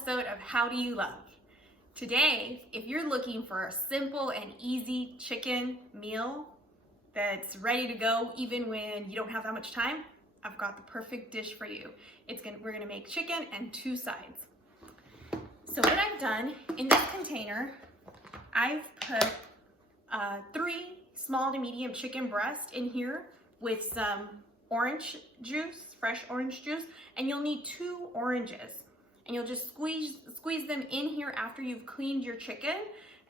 episode of How Do You Love? Today, if you're looking for a simple and easy chicken meal that's ready to go even when you don't have that much time, I've got the perfect dish for you. We're gonna make chicken and 2 sides. So what I've done in this container, I've put 3 small to medium chicken breasts in here with some orange juice, fresh orange juice, and you'll need 2 oranges. And you'll just squeeze them in here after you've cleaned your chicken.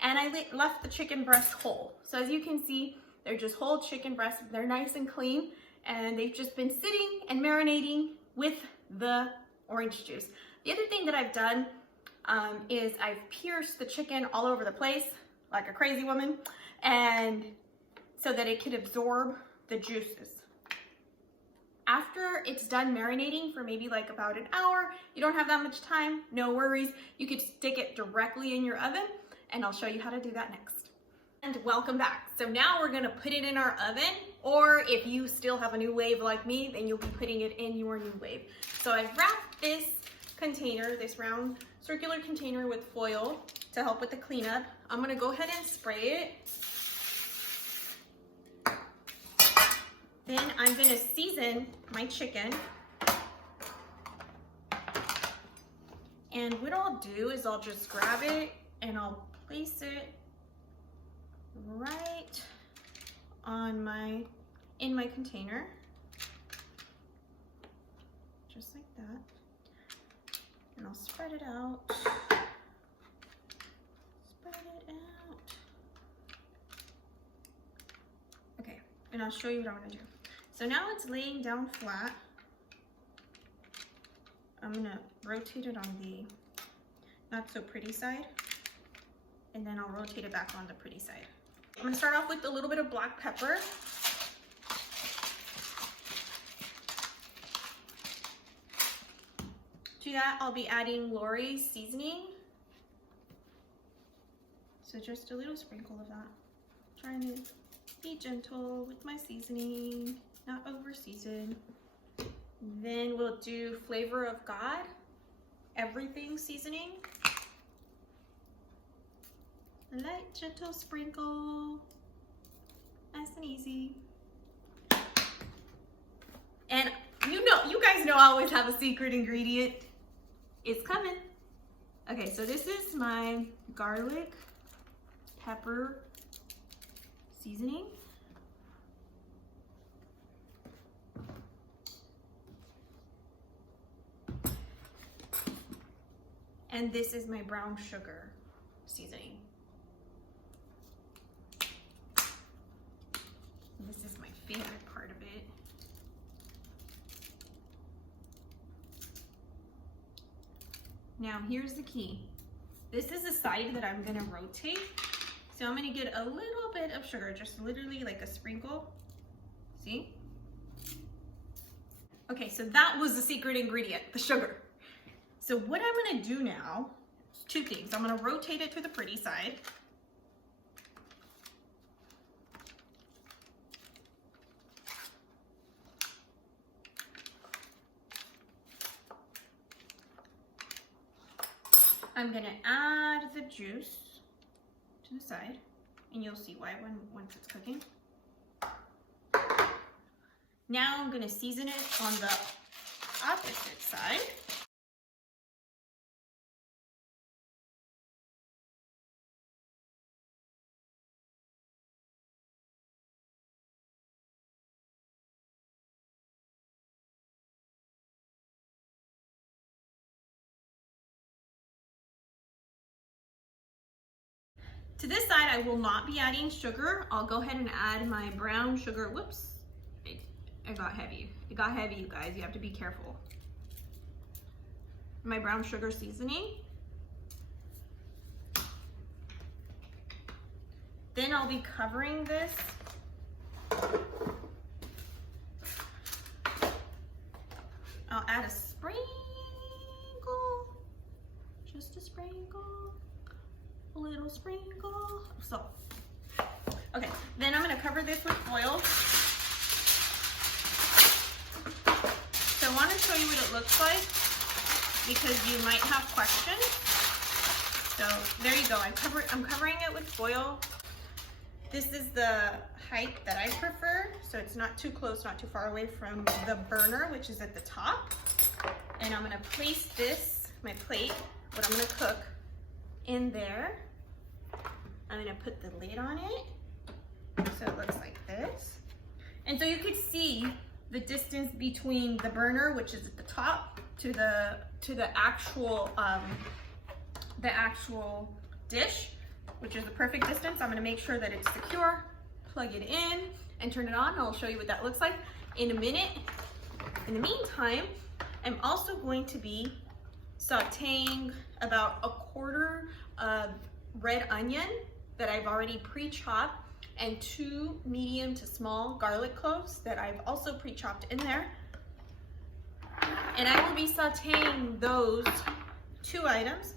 And I left the chicken breast whole. So as you can see, they're just whole chicken breasts. They're nice and clean, and they've just been sitting and marinating with the orange juice. The other thing that I've done is I've pierced the chicken all over the place like a crazy woman, and so that it could absorb the juices. After it's done marinating for maybe like about an hour, you don't have that much time, no worries. You could stick it directly in your oven, and I'll show you how to do that next. And welcome back. So now we're gonna put it in our oven, or if you still have a new wave like me, then you'll be putting it in your new wave. So I've wrapped this container, this round circular container, with foil to help with the cleanup. I'm gonna go ahead and spray it. Then I'm gonna season my chicken. And what I'll do is I'll just grab it and I'll place it right on in my container. Just like that. And I'll spread it out. Spread it out. Okay, and I'll show you what I'm gonna do. So now it's laying down flat. I'm gonna rotate it on the not so pretty side, and then I'll rotate it back on the pretty side. I'm gonna start off with a little bit of black pepper. To that, I'll be adding Lori's seasoning. So just a little sprinkle of that. Trying to be gentle with my seasoning, not over season. Then we'll do Flavor of God, everything seasoning. A light, gentle sprinkle, nice and easy. And you guys know I always have a secret ingredient. It's coming. Okay, so this is my garlic pepper seasoning. And this is my brown sugar seasoning. This is my favorite part of it. Now here's the key. This is the side that I'm gonna rotate. So I'm gonna get a little bit of sugar, just literally like a sprinkle. See? Okay, so that was the secret ingredient, the sugar. So what I'm gonna do now is 2 things. I'm gonna rotate it to the pretty side. I'm gonna add the juice to the side, and you'll see why once it's cooking. Now I'm gonna season it on the opposite side. To this side, I will not be adding sugar. I'll go ahead and add my brown sugar. Whoops, it got heavy. It got heavy, you guys. You have to be careful. My brown sugar seasoning. Then I'll be covering this. I'll add a sprinkle, just a sprinkle. A little sprinkle of salt. Okay, then I'm gonna cover this with foil. So I wanna show you what it looks like. because you might have questions. So there you go. I'm covering it with foil. This is the height that I prefer, so it's not too close, not too far away from the burner, which is at the top. And I'm gonna place this, my plate, what I'm gonna cook, in there. I'm gonna put the lid on it, so it looks like this. And so you could see the distance between the burner, which is at the top, to the actual dish, which is the perfect distance. I'm gonna make sure that it's secure, plug it in, and turn it on. I'll show you what that looks like in a minute. In the meantime, I'm also going to be sauteing about a quarter of red onion that I've already pre-chopped, and 2 medium to small garlic cloves that I've also pre-chopped in there. And I will be sauteing those 2 items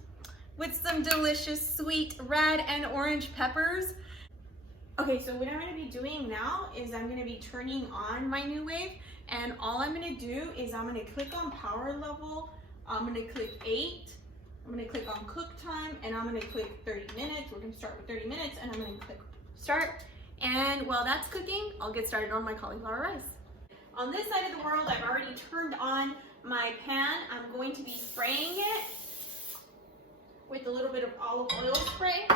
with some delicious sweet red and orange peppers. Okay, so what I'm gonna be doing now is I'm gonna be turning on my New Wave, and all I'm gonna do is I'm gonna click on power level, I'm gonna click 8, I'm gonna click on cook time, and I'm gonna click 30 minutes. We're gonna start with 30 minutes, and I'm gonna click start. And while that's cooking, I'll get started on my cauliflower rice. On this side of the world, I've already turned on my pan. I'm going to be spraying it with a little bit of olive oil spray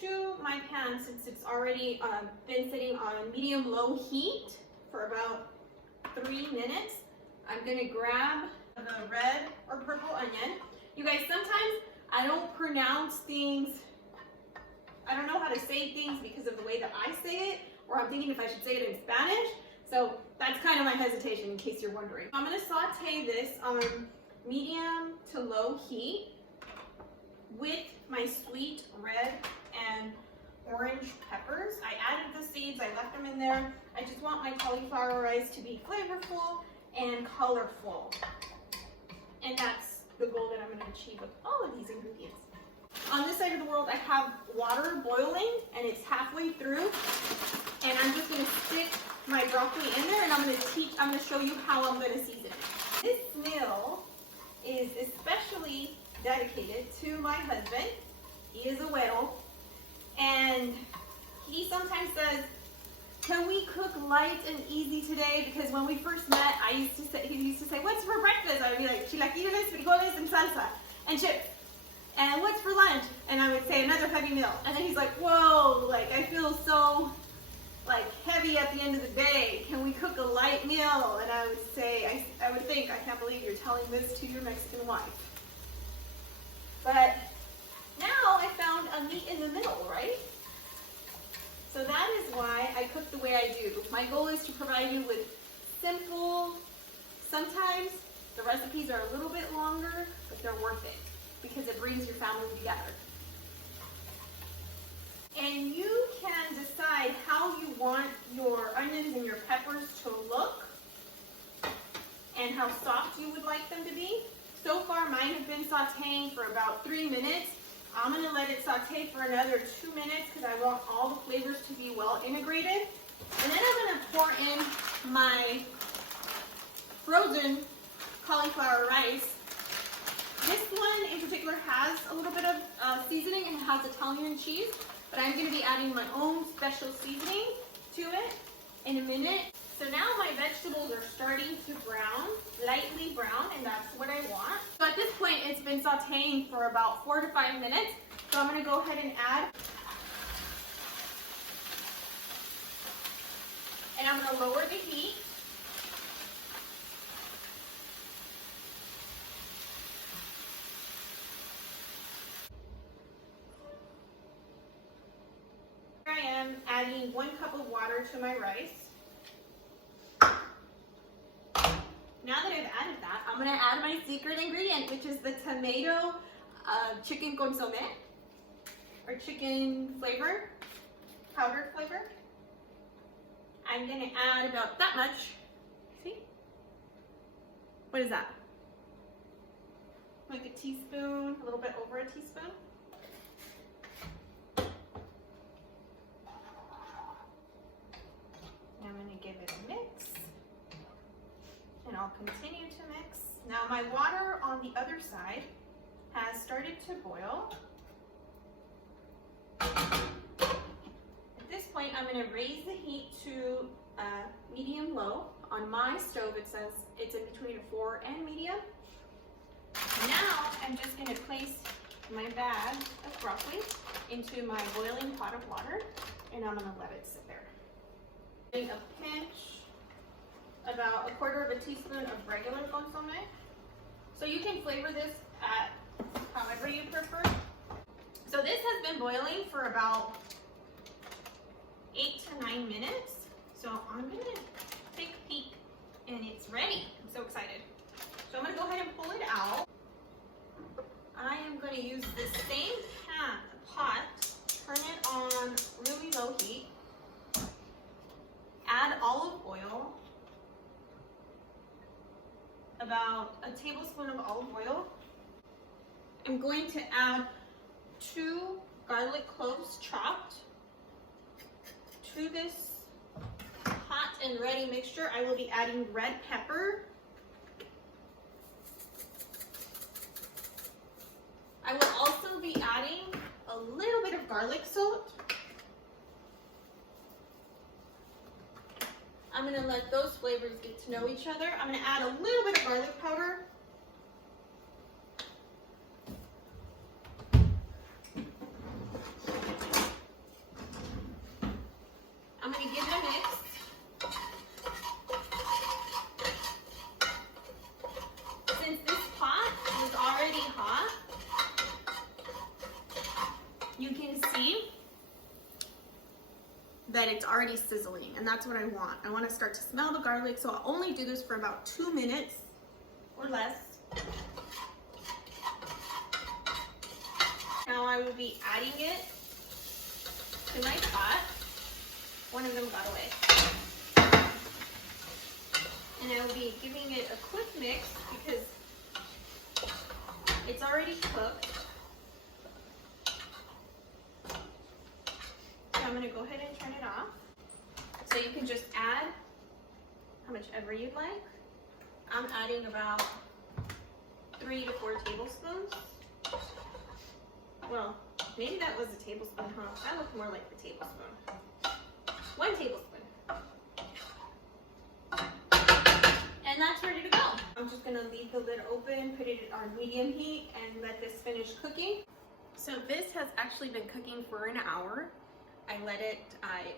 to my pan, since it's already been sitting on medium-low heat for about 3 minutes. I'm gonna grab the red or purple onion. You guys, sometimes I don't pronounce things, I don't know how to say things because of the way that I say it, or I'm thinking if I should say it in Spanish. So that's kind of my hesitation, in case you're wondering. I'm gonna saute this on medium to low heat with my sweet red and orange peppers. I added the seeds, I left them in there. I just want my cauliflower rice to be flavorful and colorful. And that's the goal that I'm gonna achieve with all of these ingredients. On this side of the world, I have water boiling, and it's halfway through. And I'm just gonna stick my broccoli in there, and I'm gonna show you how I'm gonna season it. This meal is especially dedicated to my husband. He is a güero, and he sometimes says, can we cook light and easy today? Because when we first met, he used to say, what's for breakfast? I would be like, chilaquiles, frijoles, and salsa, and chips. And what's for lunch? And I would say another heavy meal. And then he's like, whoa, like I feel so heavy at the end of the day. Can we cook a light meal? And I would say, I would think, I can't believe you're telling this to your Mexican wife. But now I found a meet in the middle, right? So that is why I cook the way I do. My goal is to provide you with simple, sometimes the recipes are a little bit longer, but they're worth it because it brings your family together. And you can decide how you want your onions and your peppers to look and how soft you would like them to be. So far, mine have been sauteing for about 3 minutes. I'm gonna let it saute for another 2 minutes because I want all the flavors to be well integrated. And then I'm gonna pour in my frozen cauliflower rice. This one in particular has a little bit of seasoning, and it has Italian cheese, but I'm gonna be adding my own special seasoning to it in a minute. So now my vegetables are starting to brown, lightly brown, and that's what I want. So at this point, it's been sauteing for about 4 to 5 minutes. So I'm gonna go ahead and add. And I'm gonna lower the heat. Here I am adding 1 cup of water to my rice. Now that I've added that, I'm gonna add my secret ingredient, which is the tomato chicken consomme, or chicken flavor, powdered flavor. I'm gonna add about that much. See? What is that? Like a teaspoon, a little bit over a teaspoon. I'm gonna give it a mix. And I'll continue to mix Now my water on the other side has started to boil. At this point, I'm going to raise the heat to medium-low. On my stove, it says it's in between a 4 and medium. Now, I'm just going to place my bag of broccoli into my boiling pot of water, and I'm going to let it sit there. Adding a pinch, about 1/4 teaspoon of regular consomme. So you can flavor this at however you prefer. So this has been boiling for about 8 to 9 minutes. So I'm going to take a peek, and it's ready. I'm so excited. So I'm going to go ahead and pull it out. I am going to use the same pot, turn it on really low heat, add olive oil, about a tablespoon of olive oil. I'm going to add 2 garlic cloves chopped to this hot and ready mixture. I will be adding red pepper. I will also be adding a little bit of garlic salt. I'm going to let those flavors get to know each other. I'm going to add a little bit of garlic powder. I'm going to give it a mix. Since this pot is already hot, you can see that it's already sizzling, and that's what I want. I want to start to smell the garlic, so I'll only do this for about 2 minutes or less. Now I will be adding it to my pot. One of them got away. And I will be giving it a quick mix because it's already cooked. I'm going to go ahead and turn it off. So you can just add how much ever you'd like. I'm adding about 3 to 4 tablespoons. Well, maybe that was a tablespoon, huh? That looked more like the tablespoon. 1 tablespoon. And that's ready to go. I'm just going to leave the lid open, put it on medium heat, and let this finish cooking. So this has actually been cooking for an hour.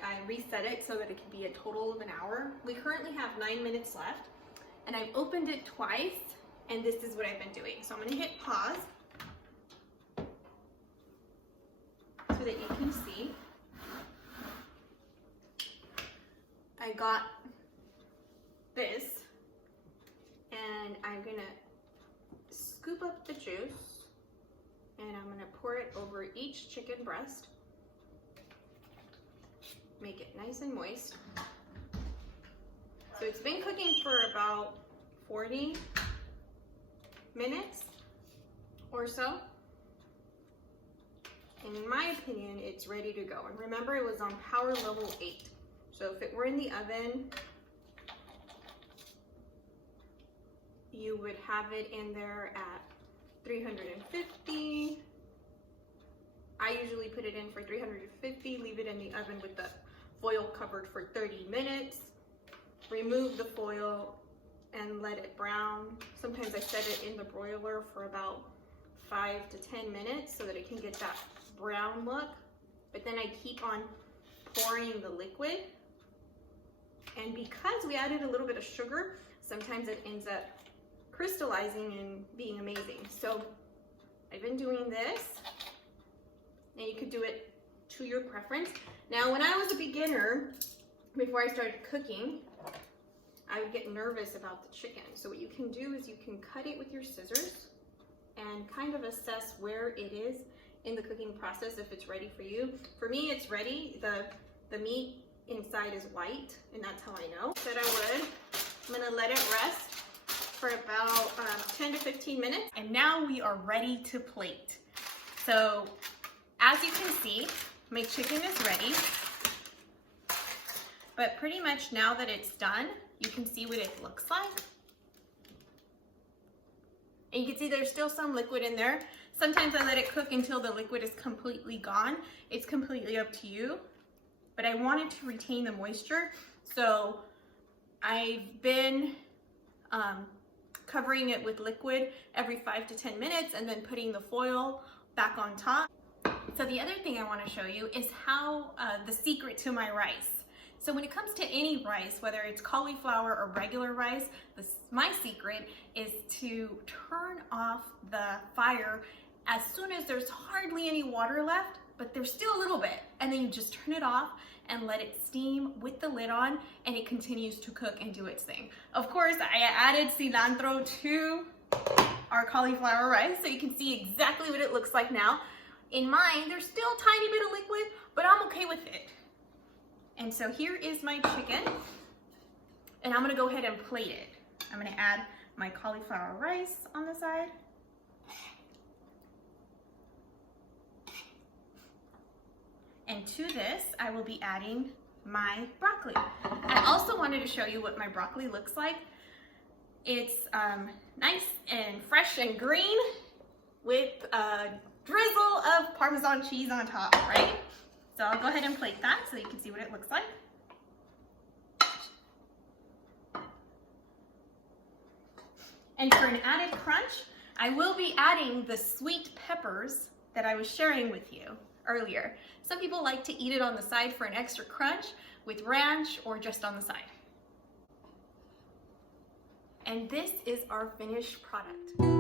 I reset it so that it could be a total of an hour. We currently have 9 minutes left, and I've opened it twice, and this is what I've been doing. So I'm going to hit pause so that you can see. I got this, and I'm going to scoop up the juice, and I'm going to pour it over each chicken breast. Make it nice and moist. So it's been cooking for about 40 minutes or so. And in my opinion, it's ready to go. And remember, it was on power level 8. So if it were in the oven, you would have it in there at 350. I usually put it in for 350, leave it in the oven with the foil covered for 30 minutes. Remove the foil and let it brown. Sometimes I set it in the broiler for about 5 to 10 minutes so that it can get that brown look. But then I keep on pouring the liquid. And because we added a little bit of sugar, sometimes it ends up crystallizing and being amazing. So I've been doing this, and you could do it to your preference. Now, when I was a beginner, before I started cooking, I would get nervous about the chicken. So what you can do is you can cut it with your scissors and kind of assess where it is in the cooking process, if it's ready for you. For me, it's ready. The meat inside is white, and that's how I know. Said I would. I'm gonna let it rest for about 10 to 15 minutes. And now we are ready to plate. So as you can see, my chicken is ready. But pretty much now that it's done, you can see what it looks like. And you can see there's still some liquid in there. Sometimes I let it cook until the liquid is completely gone. It's completely up to you. But I wanted to retain the moisture, so I've been covering it with liquid every 5 to 10 minutes and then putting the foil back on top. So the other thing I want to show you is how the secret to my rice. So when it comes to any rice, whether it's cauliflower or regular rice, my secret is to turn off the fire as soon as there's hardly any water left, but there's still a little bit. And then you just turn it off and let it steam with the lid on, and it continues to cook and do its thing. Of course, I added cilantro to our cauliflower rice, so you can see exactly what it looks like now. In mine, there's still a tiny bit of liquid, but I'm okay with it. And so here is my chicken, and I'm gonna go ahead and plate it. I'm gonna add my cauliflower rice on the side. And to this, I will be adding my broccoli. I also wanted to show you what my broccoli looks like. It's nice and fresh and green with a drizzle of Parmesan cheese on top, right? So I'll go ahead and plate that so you can see what it looks like. And for an added crunch, I will be adding the sweet peppers that I was sharing with you earlier. Some people like to eat it on the side for an extra crunch with ranch or just on the side. And this is our finished product.